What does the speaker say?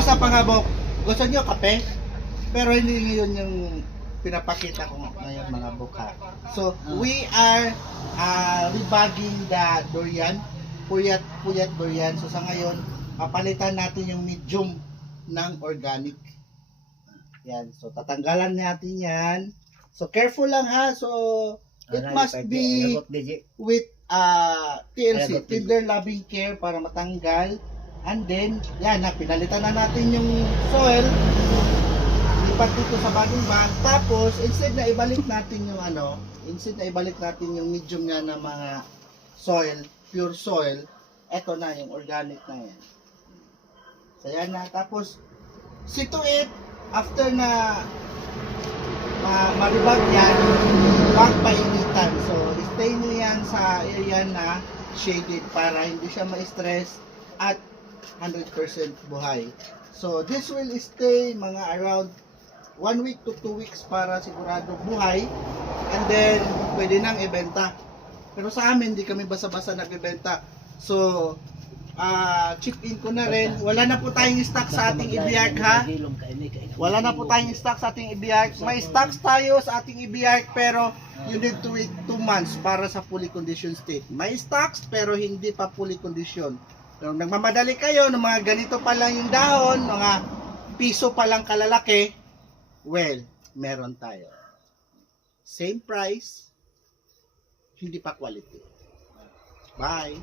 sa pangabok, gusto nyo kape? Pero hindi yun yung pinapakita ko ngayon mga buka. So, we are rebagging the durian, puyat durian. So, sa ngayon, papalitan natin yung medium ng organic. Yan. So, tatanggalan natin yan. So, careful lang ha. So, it must be with TLC, Tender Loving Care, para matanggal. And then, yan na, pinalitan na natin yung soil. Lipat dito sa bagong bag. Tapos, instead na ibalik natin yung medium nga na mga soil, pure soil, eto na, yung organic na yan. So, yan na. Tapos, see to it, after na maribag yan, huwag painitan. So, stay nyo yan sa area na shaded para hindi siya ma-stress at 100% buhay. So, this will stay mga around 1 week to 2 weeks para sigurado buhay. And then, pwede nang ibenta. Pero sa amin, hindi kami basa-basa nagbibenta. So, chip in ko na rin. Wala na po tayong stock sa ating ibiyak ha. Wala na po tayong stock sa ating ibiyak. May stocks tayo sa ating ibiyak pero you need to wait 2 months para sa fully conditioned state. May stocks pero hindi pa fully conditioned. Kung nagmamadali kayo ng mga ganito pa lang yung dahon, mga piso pa lang kalalaki, well, meron tayo. Same price, hindi pa quality. Bye!